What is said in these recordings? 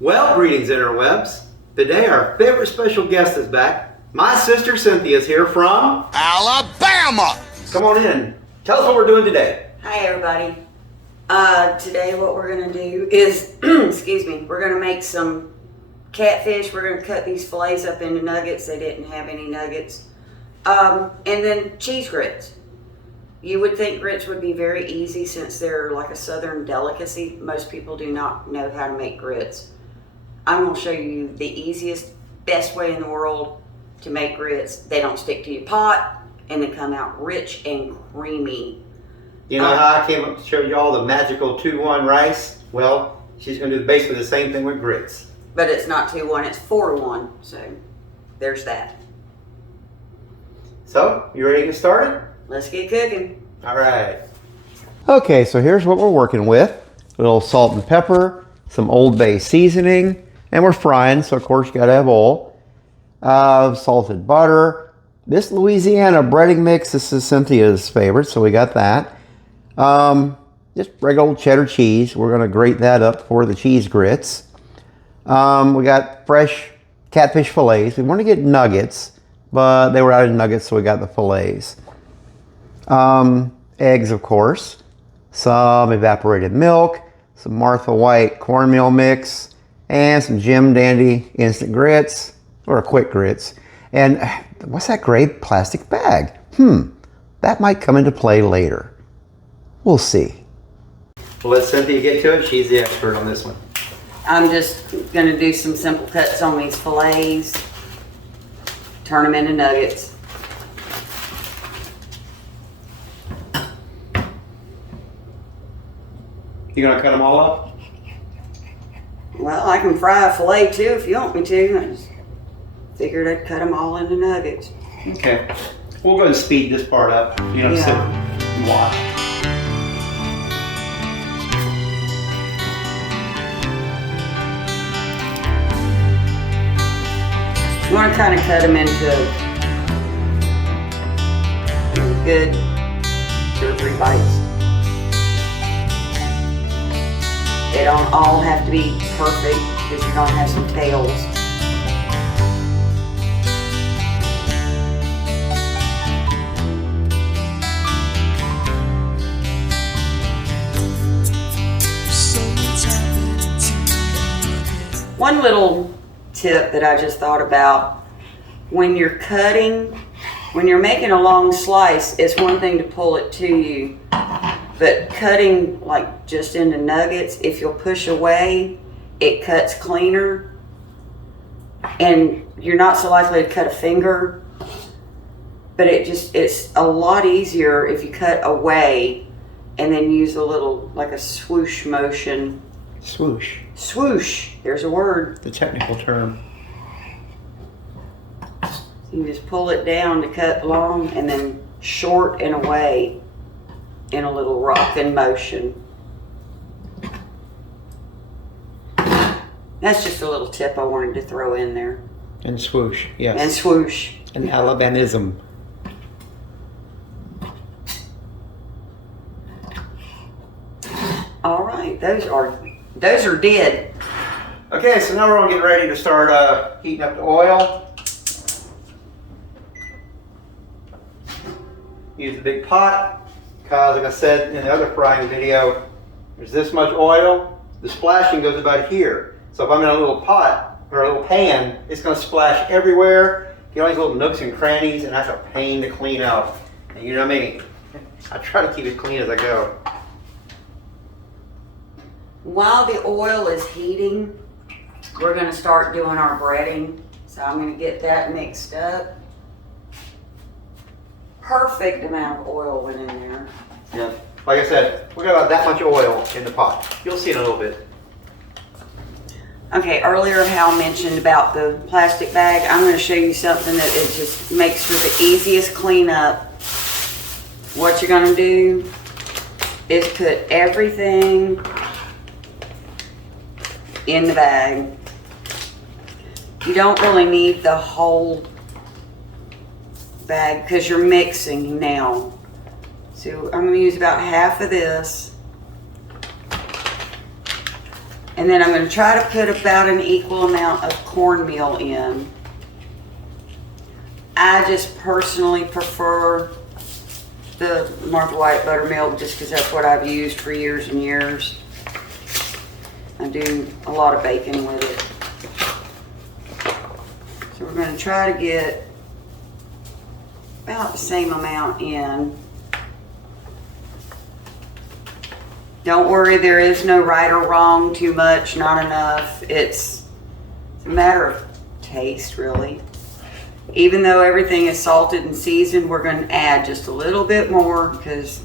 Well, greetings interwebs. Today our favorite special guest is back. My sister Cynthia is here from Alabama. Come on in. Tell us what we're doing today. Hi everybody. Today what we're going to do is, excuse me, we're going to make some catfish. We're going to cut these fillets up into nuggets. They didn't have any nuggets. And then cheese grits. You would think grits would be very easy since they're like a southern delicacy. Most people do not know how to make grits. I'm going to show you the easiest, best way in the world to make grits. They don't stick to your pot and they come out rich and creamy. You know how I came up to show you all the magical 2-1 rice? Well, she's going to do basically the same thing with grits. But it's not 2-1, it's 4-1. So there's that. So, you ready to get started? Let's get cooking. All right. Okay, so here's what we're working with. A little salt and pepper, some Old Bay seasoning, and we're frying, so of course you gotta have oil. Salted butter. This Louisiana breading mix, this is Cynthia's favorite, so we got that. Just regular old cheddar cheese. We're gonna grate that up for the cheese grits. We got fresh catfish fillets. We want to get nuggets, but they were out of nuggets, so we got the fillets. Eggs, of course, some evaporated milk, some Martha White cornmeal mix, and some Jim Dandy instant grits, or quick grits. And what's that gray plastic bag? That might come into play later. We'll see. We'll let Cynthia get to it. She's the expert on this one. I'm just going to do some simple cuts on these fillets. Turn them into nuggets. You gonna cut them all up? Well, I can fry a fillet too if you want me to. I just figured I'd cut them all into nuggets. Okay. We'll go and speed this part up. You know, sit and watch. You want to kind of cut them into good 2 or 3 bites. They don't all have to be perfect because you're going to have some tails. One little tip that I just thought about, when you're making a long slice, it's one thing to pull it to you, but cutting like just into nuggets, if you'll push away, it cuts cleaner, and you're not so likely to cut a finger, but it's a lot easier if you cut away and then use a little, like a swoosh motion. Swoosh. Swoosh, there's a word. The technical term. You just pull it down to cut long and then short and away in a little rocking motion. That's just a little tip I wanted to throw in there. And swoosh, yes. And swoosh. An Alabamism. All right, those are dead. Okay, so now we're gonna get ready to start heating up the oil. Use a big pot, because like I said in the other frying video, there's this much oil. The splashing goes about here. So if I'm in a little pot or a little pan, it's gonna splash everywhere. Get all these little nooks and crannies, and that's a pain to clean out. And you know me, I try to keep it clean as I go. While the oil is heating, we're going to start doing our breading. So I'm going to get that mixed up. Perfect amount of oil went in there. Yeah. Like I said, we got about that much oil in the pot. You'll see in a little bit. Okay, earlier Hal mentioned about the plastic bag. I'm going to show you something that it just makes for the easiest cleanup. What you're going to do is put everything in the bag. You don't really need the whole bag because you're mixing now. So I'm going to use about half of this And then I'm going to try to put about an equal amount of cornmeal in. I just personally prefer the Martha White buttermilk just because that's what I've used for years and years. I do a lot of baking with it. So we're going to try to get about the same amount in. Don't worry, there is no right or wrong, too much, not enough. It's a matter of taste, really. Even though everything is salted and seasoned, we're going to add just a little bit more because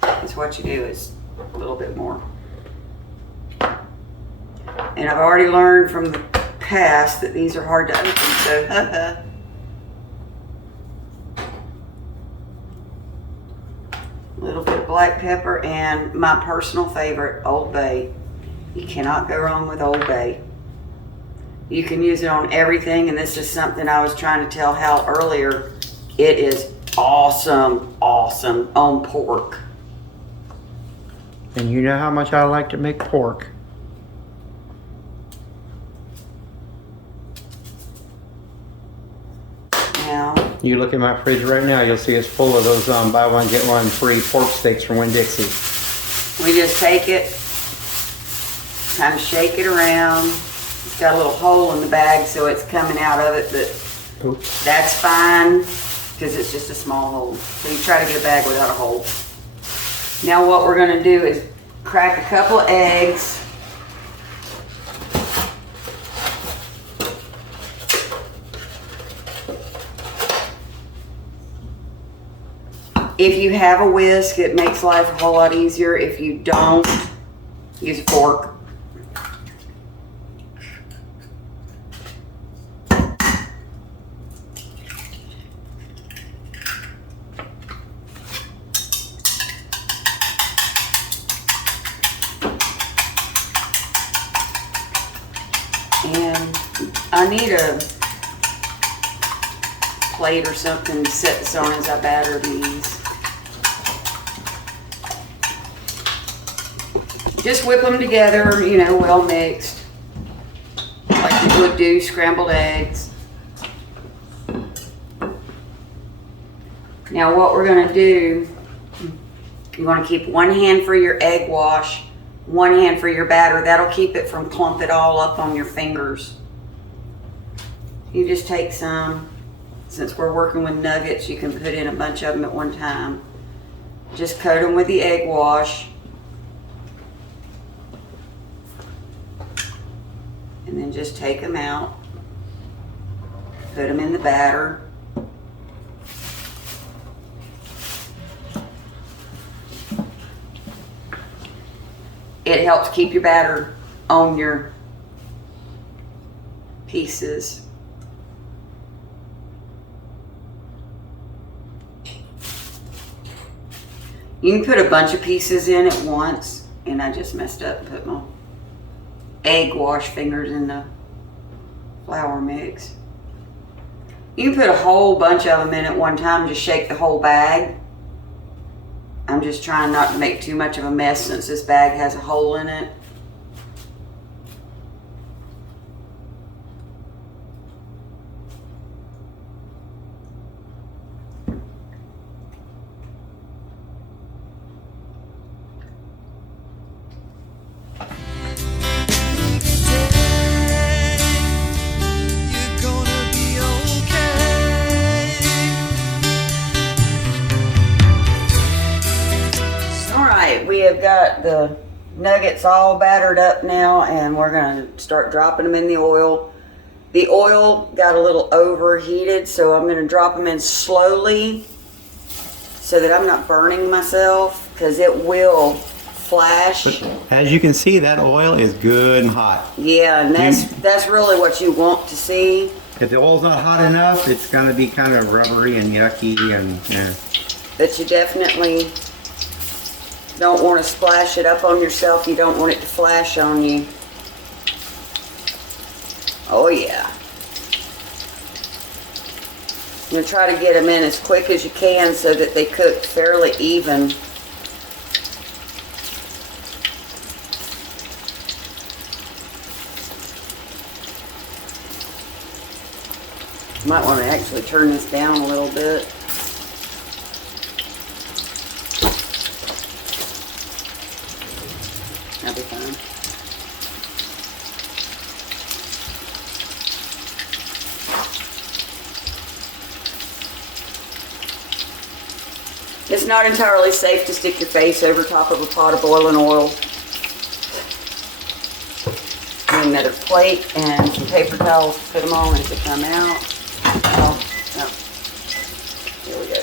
that's what you do, is a little bit more. And I've already learned from the past that these are hard to open, so a little bit of black pepper and my personal favorite, Old Bay. You cannot go wrong with Old Bay. You can use it on everything, and this is something I was trying to tell Hal earlier. It is awesome, awesome on pork. And you know how much I like to make pork. Now, You look in my fridge right now, you'll see it's full of those buy one, get one free pork steaks from Winn-Dixie. we just take it, kind of shake it around. It's got a little hole in the bag, so it's coming out of it, but Oops. that's fine because it's just a small hole. So you try to get a bag without a hole. Now what we're going to do is crack a couple of eggs. If you have a whisk, it makes life a whole lot easier. If you don't, use a fork. And I need a plate or something to set this on as I batter these. Just whip them together, you know, well mixed, like you would do scrambled eggs. Now what we're gonna do, you wanna keep one hand for your egg wash, one hand for your batter. That'll keep it from clumping all up on your fingers. You just take some, since we're working with nuggets, you can put in a bunch of them at one time. Just coat them with the egg wash. And then just take them out, put them in the batter. It helps keep your batter on your pieces. You can put a bunch of pieces in at once, and I just messed up and put my egg wash fingers in the flour mix. You can put a whole bunch of them in at one time, just shake the whole bag. I'm just trying not to make too much of a mess since this bag has a hole in it. We have got the nuggets all battered up now, and we're going to start dropping them in the oil. The oil got a little overheated, so I'm going to drop them in slowly so that I'm not burning myself, because it will flash. But as you can see, that oil is good and hot. Yeah, and that's really what you want to see. If the oil's not hot enough, it's going to be kind of rubbery and yucky, and yeah. But you definitely don't want to splash it up on yourself. You don't want it to flash on you. Oh yeah. You're going to try to get them in as quick as you can so that they cook fairly even. Might want to actually turn this down a little bit. That'll be fine. It's not entirely safe to stick your face over top of a pot of boiling oil. And another plate and some paper towels to put them on as they come out. Oh, no. Here we go.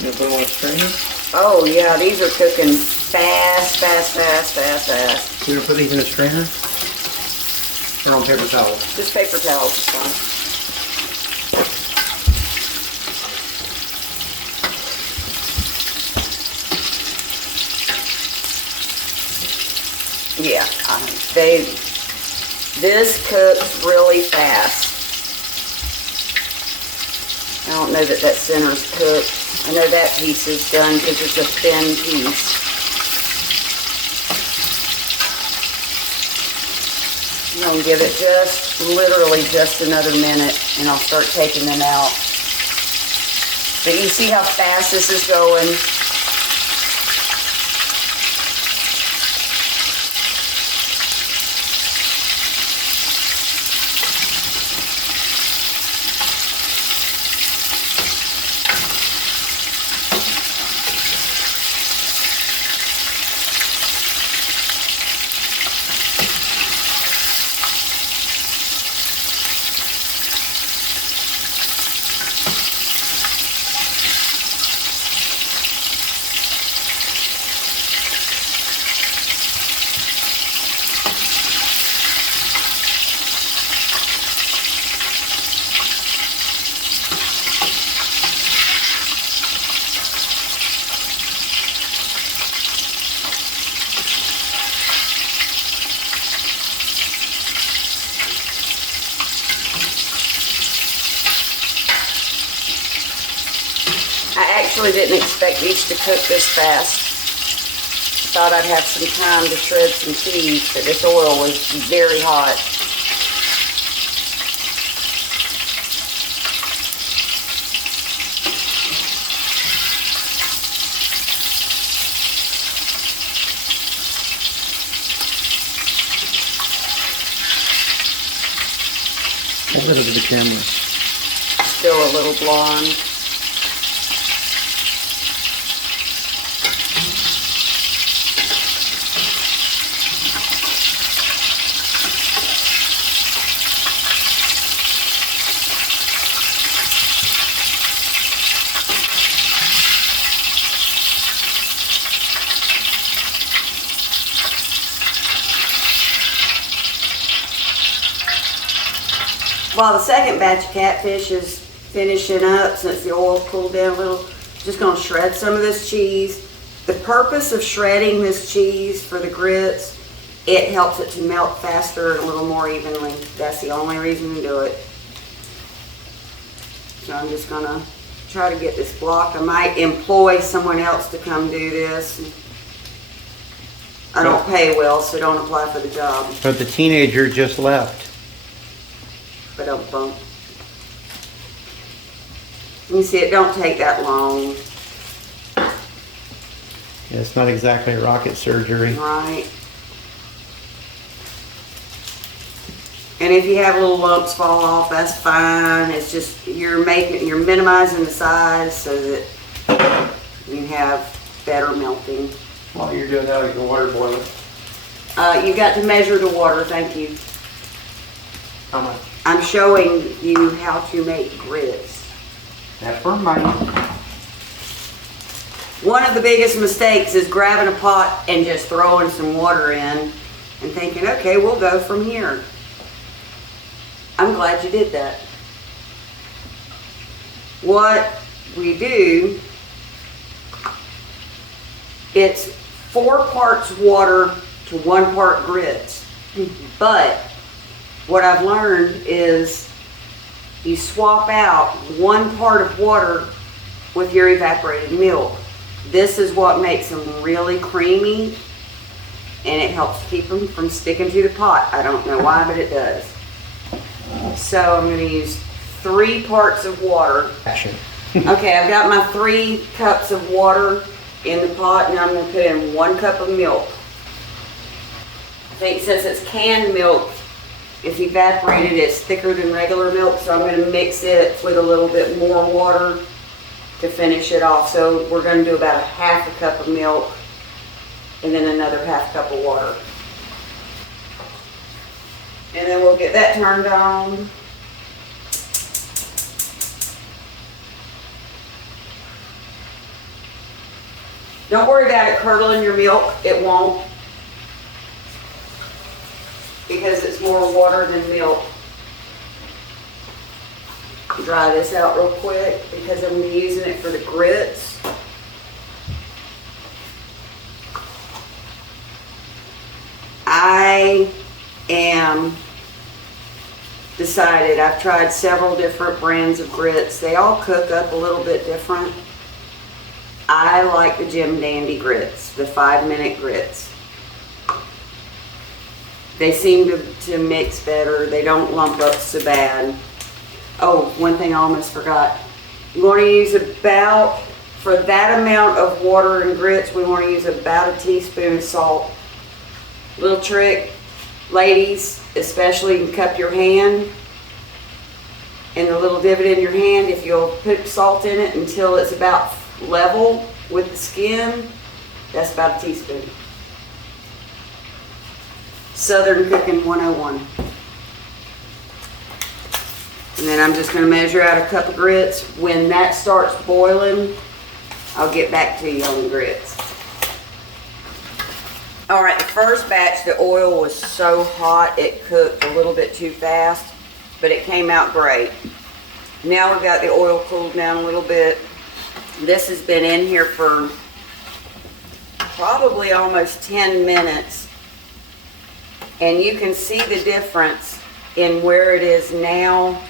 You put them on a strainer? Oh yeah, these are cooking fast. You gonna put these in a strainer? Or on paper towels? Just paper towels is fine. Yeah, this cooks really fast. I don't know that center's cooked. I know that piece is done because it's a thin piece. I'm going to give it literally just another minute, and I'll start taking them out. But you see how fast this is going? I actually didn't expect these to cook this fast. Thought I'd have some time to shred some cheese, but this oil was very hot. What is it to the camera? Still a little blonde. While the second batch of catfish is finishing up, since the oil cooled down a little, just going to shred some of this cheese. The purpose of shredding this cheese for the grits, it helps it to melt faster and a little more evenly. That's the only reason to do it. So I'm just going to try to get this block. I might employ someone else to come do this. I don't pay well, so don't apply for the job. But the teenager just left. But don't bump. You see, it don't take that long. Yeah, it's not exactly rocket surgery. Right. And if you have little lumps fall off, that's fine. It's just you're minimizing the size so that you have better melting. While you're doing that, you can water boil it. You got to measure the water. Thank you. How much? I'm showing you how to make grits. That's for money. One of the biggest mistakes is grabbing a pot and just throwing some water in and thinking, okay, we'll go from here. I'm glad you did that. What we do, it's 4 parts water to 1 part grits. But what I've learned is you swap out 1 part of water with your evaporated milk. This is what makes them really creamy and it helps keep them from sticking to the pot. I don't know why, but it does. So I'm going to use 3 parts of water. Okay, I've got my 3 cups of water in the pot, and I'm going to put in 1 cup of milk. I think since it's canned milk, it's evaporated, it's thicker than regular milk, so I'm going to mix it with a little bit more water to finish it off. So we're going to do about 1/2 cup of milk and then another 1/2 cup of water. And then we'll get that turned on. Don't worry about it curdling your milk, it won't, because it's more water than milk. Dry this out real quick because I'm going to be using it for the grits. I am decided, I've tried several different brands of grits. They all cook up a little bit different. I like the Jim Dandy grits, the 5-minute grits. They seem to mix better. They don't lump up so bad. Oh, one thing I almost forgot. You want to use about, for that amount of water and grits, we want to use about a teaspoon of salt. Little trick, ladies, especially, you can cup your hand and the little divot in your hand. If you'll put salt in it until it's about level with the skin, that's about a teaspoon. Southern Cooking 101. And then I'm just going to measure out a cup of grits. When that starts boiling, I'll get back to you on the grits. Alright, the first batch, the oil was so hot it cooked a little bit too fast, but it came out great. Now we've got the oil cooled down a little bit. This has been in here for probably almost 10 minutes. And you can see the difference in where it is now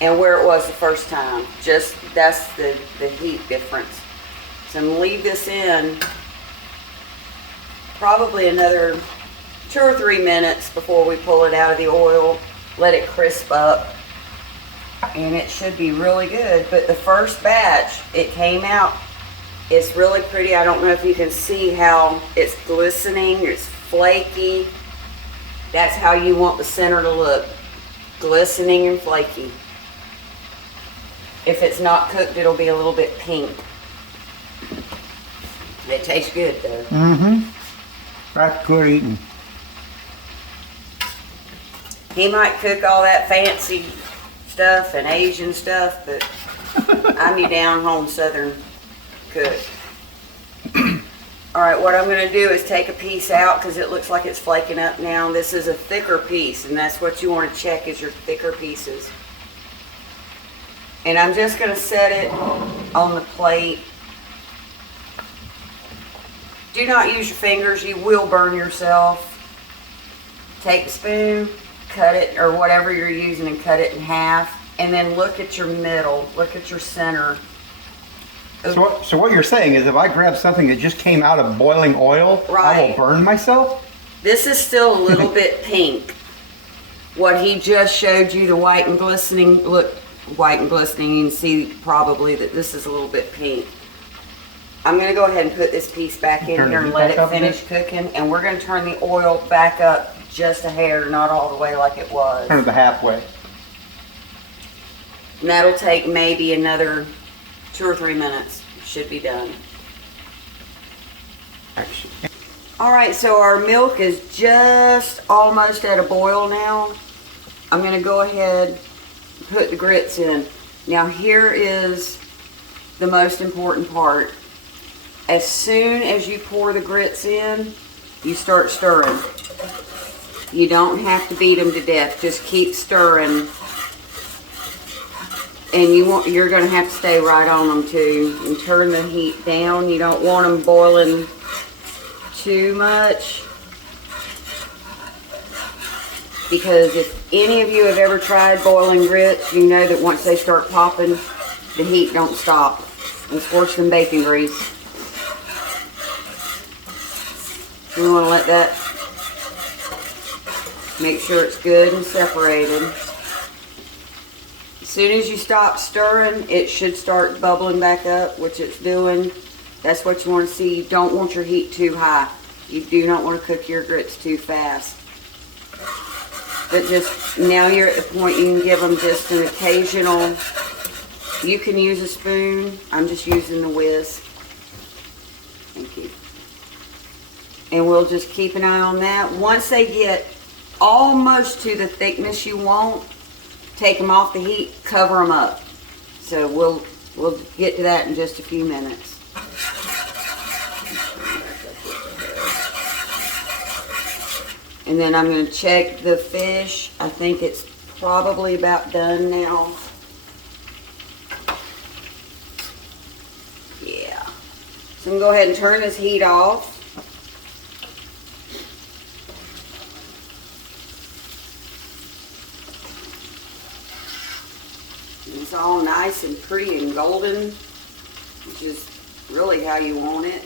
and where it was the first time. Just, that's the heat difference. So I'm going to leave this in probably another 2 or 3 minutes before we pull it out of the oil. Let it crisp up. And it should be really good. But the first batch, it came out, it's really pretty. I don't know if you can see how it's glistening, it's flaky. That's how you want the center to look. Glistening and flaky. If it's not cooked, it'll be a little bit pink. It tastes good though. Mm-hmm. That's good eating. He might cook all that fancy stuff and Asian stuff, but I'm your down-home Southern cook. Alright, what I'm going to do is take a piece out because it looks like it's flaking up now. This is a thicker piece, and that's what you want to check is your thicker pieces. And I'm just going to set it on the plate. Do not use your fingers, you will burn yourself. Take a spoon, cut it, or whatever you're using, and cut it in half. And then look at your middle, look at your center. So what you're saying is if I grab something that just came out of boiling oil, I Right. will burn myself? This is still a little bit pink. What he just showed you, the white and glistening, look, white and glistening, you can see probably that this is a little bit pink. I'm going to go ahead and put this piece back in Turn here the and heat let back it up a finish cooking. And we're going to turn the oil back up just a hair, not all the way like it was. Turn it the halfway. And that'll take maybe another 2 or 3 minutes. Should be done. Alright, so our milk is just almost at a boil now. I'm going to go ahead and put the grits in. Now here is the most important part. As soon as you pour the grits in, you start stirring. You don't have to beat them to death. Just keep stirring. And you're going to have to stay right on them too. And turn the heat down. You don't want them boiling too much. Because if any of you have ever tried boiling grits, you know that once they start popping, the heat don't stop. It's worse than bacon grease. We want to let that, make sure it's good and separated. As soon as you stop stirring, it should start bubbling back up, which it's doing. That's what you want to see. You don't want your heat too high. You do not want to cook your grits too fast. But just, now you're at the point you can give them just an occasional, you can use a spoon. I'm just using the whisk. Thank you. And we'll just keep an eye on that. Once they get almost to the thickness you want, take them off the heat, cover them up. So we'll get to that in just a few minutes. And then I'm going to check the fish. I think it's probably about done now. Yeah. So I'm going to go ahead and turn this heat off. It's all nice and pretty and golden, which is really how you want it.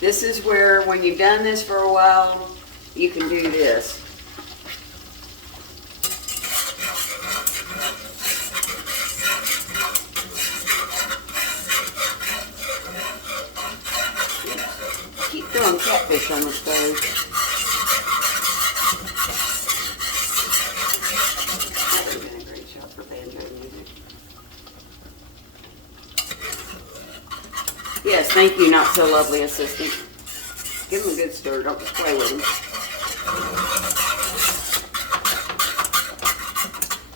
This is where, when you've done this for a while, you can do this. Keep throwing catfish on the stove. That would have been a great shot for banjo music. Yes, thank you, not so lovely assistant. Give them a good stir, don't just play with them.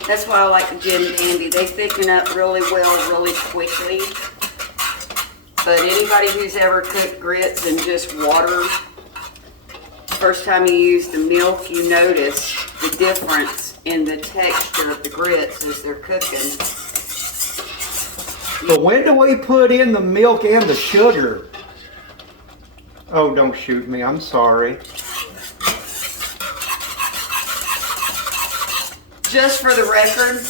That's why I like the Jim Dandy. They thicken up really well, really quickly. But anybody who's ever cooked grits in just water, first time you use the milk, you notice the difference in the texture of the grits as they're cooking. But when do we put in the milk and the sugar? Oh, don't shoot me. I'm sorry. Just for the record.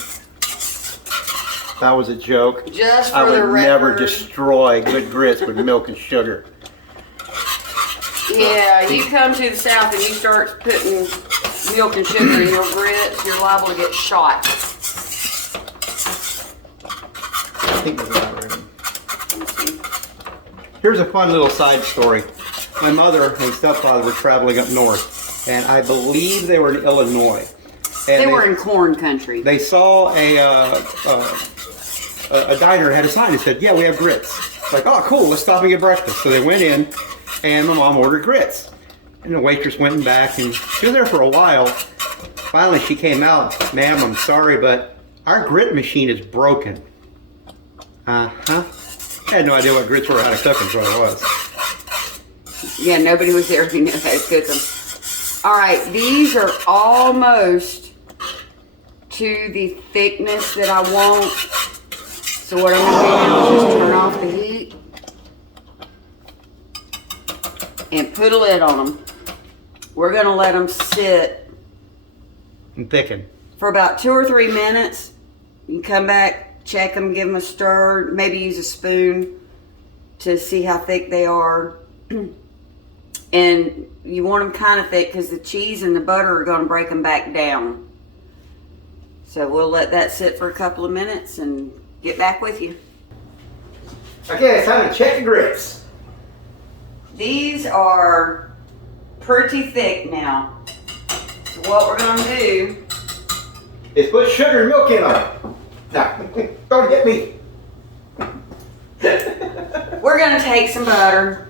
That was a joke. Just for I the would record. never destroy good grits with milk and sugar. Yeah, you come to the South and you start putting milk and sugar in your grits, you're liable to get shot. I think that's about right. Here's a fun little side story. My mother and stepfather were traveling up north, and I believe they were in Illinois. And They were in corn country. They saw a diner had a sign that said, "Yeah, we have grits." Like, oh, cool, let's stop and get breakfast. So they went in, and my mom ordered grits. And the waitress went back, and she was there for a while. Finally, she came out, "Ma'am, I'm sorry, but our grit machine is broken." Uh-huh. I had no idea what grits were or how to cook them, so it was. Yeah, nobody was there who knew how to cook them. All right, these are almost to the thickness that I want. So what I'm going to do is just turn off the heat and put a lid on them. We're going to let them sit And thicken. for about 2 or 3 minutes. You come back, check them, give them a stir, maybe use a spoon to see how thick they are. And you want them kind of thick because the cheese and the butter are going to break them back down. So we'll let that sit for a couple of minutes and get back with you. Okay, it's time to check the grits. These are pretty thick now. So what we're going to do, Is put sugar and milk in them. Now, don't hit me. we're going to take some butter.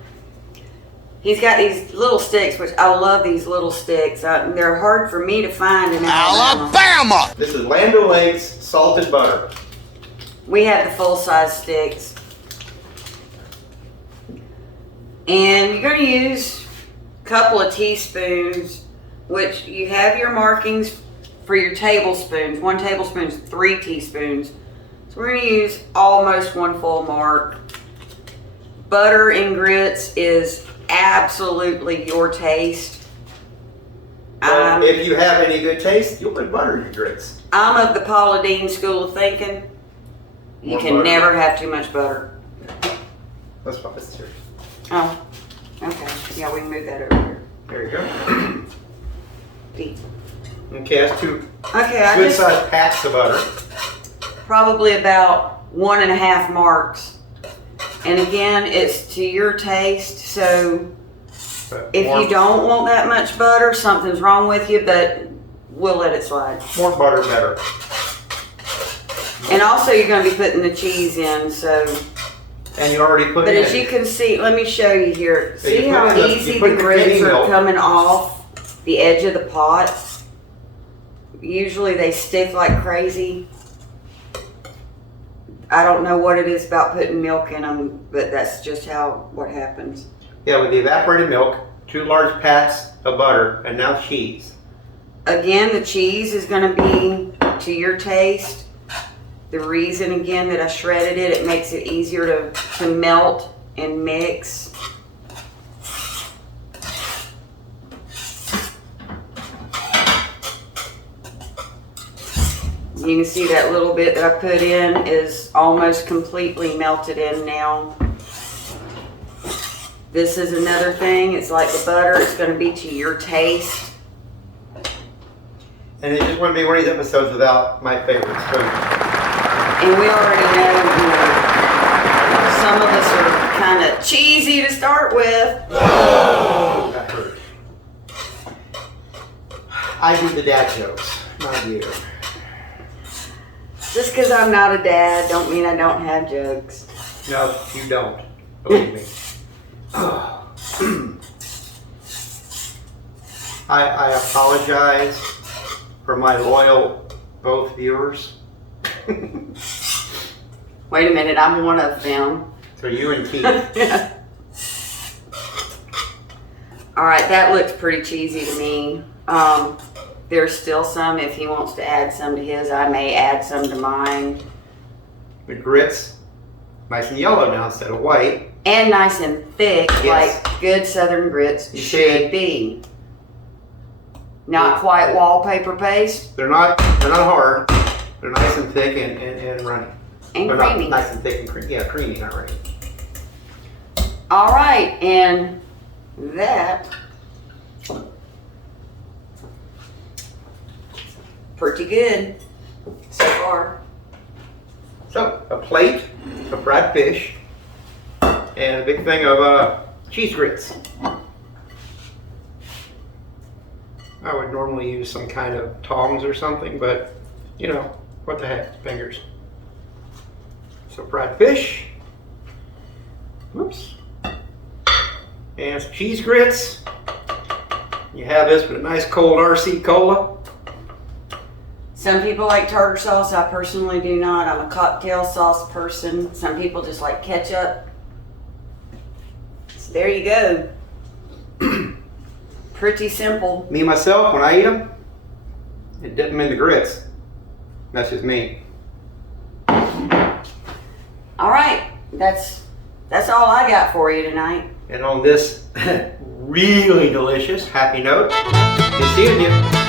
He's got these little sticks, which I love these little sticks. They're hard for me to find in Alabama. This is Land O'Lakes salted butter. We have the full-size sticks. And you're going to use a couple of teaspoons, which you have your markings for your tablespoons. 1 tablespoon is 3 teaspoons. So we're going to use almost 1 full mark. Butter in grits is absolutely your taste. Well, if you have any good taste, you'll put butter in your grits. I'm of the Paula Deen school of thinking. You More can butter. never have too much butter. Let's pop this here. Oh, okay. Yeah, we can move that over here. There you go. Deep. Okay, that's two Okay, I good just sized packs of butter. probably about 1.5 marks. And again, it's to your taste. So But if more, you don't want that much butter, something's wrong with you, but we'll let it slide. more butter, better. And also you're going to be putting the cheese in, so. And you already put But in. as you can see, let me show you here. So you See put how in the- easy you put the the grits creamy are milk. coming off the edge of the pot? Usually they stick like crazy. I don't know what it is about putting milk in them, but that's just what happens. Yeah, with the evaporated milk, 2 large packs of butter, and now cheese. Again, the cheese is going to be to your taste. The reason, again, that I shredded it, it makes it easier to melt and mix. You can see that little bit that I put in is almost completely melted in now. This is another thing. It's like the butter. It's going to be to your taste. And it just wouldn't be one of these episodes without my favorite spoon. And we already know, some of us are kind of cheesy to start with. Oh, that hurt. I do the dad jokes, not you. Just because I'm not a dad don't mean I don't have jokes. No, you don't. Believe me. I apologize for my loyal both viewers. Wait a minute, I'm one of them. So you and Keith. All right, that looks pretty cheesy to me. There's still some, if he wants to add some to his, I may add some to mine. The grits, nice and yellow now instead of white. And nice and thick, Yes. like good southern grits You should see? be. Not quite wallpaper paste They're not hard. They're nice and thick and runny. and They're creamy. not nice and thick and creamy. Yeah, creamy, not runny. All right, and that pretty good so far. So, a plate of fried fish and a big thing of cheese grits. I would normally use some kind of tongs or something, but you know, what the heck, fingers. So fried fish, whoops, and some cheese grits. You have this with a nice cold RC cola. Some people like tartar sauce. I personally do not. I'm a cocktail sauce person. Some people just like ketchup. So there you go. Pretty simple. Me, myself, when I eat them, I dip them in the grits. That's just me. All right, that's all I got for you tonight. And on this really delicious happy note, good seeing you.